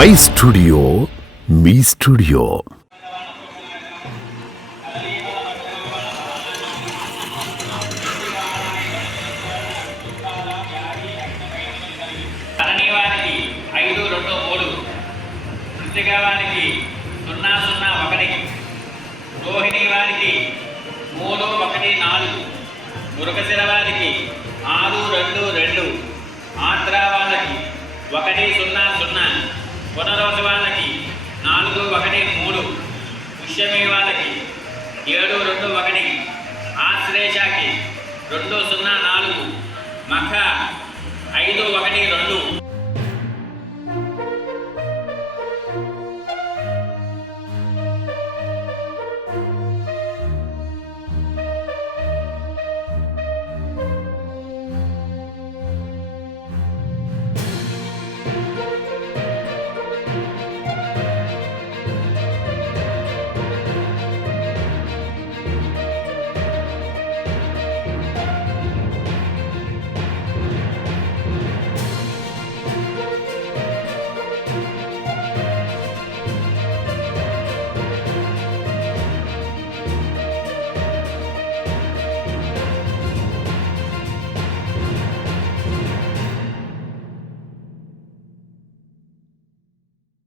My studio మీ studio. Dharani వారికి ఐదు రెండు మూడు. కృతిక వారికి సున్నా సున్నా ఒకటి. రోహిణి వారికి మూడు ఒకటి నాలుగు. మురుగశిర వారికి ఆరు రెండు రెండు. ఆంధ్ర వాళ్ళకి ఒకటి సున్నా సున్నా. పునరవతి వాళ్ళకి నాలుగు ఒకటి మూడు పుష్యమి వాళ్ళకి ఏడు రెండు ఒకటి ఆశ్రేషాకి రెండు సున్నా నాలుగు మఖ ఐదు ఒకటి రెండు.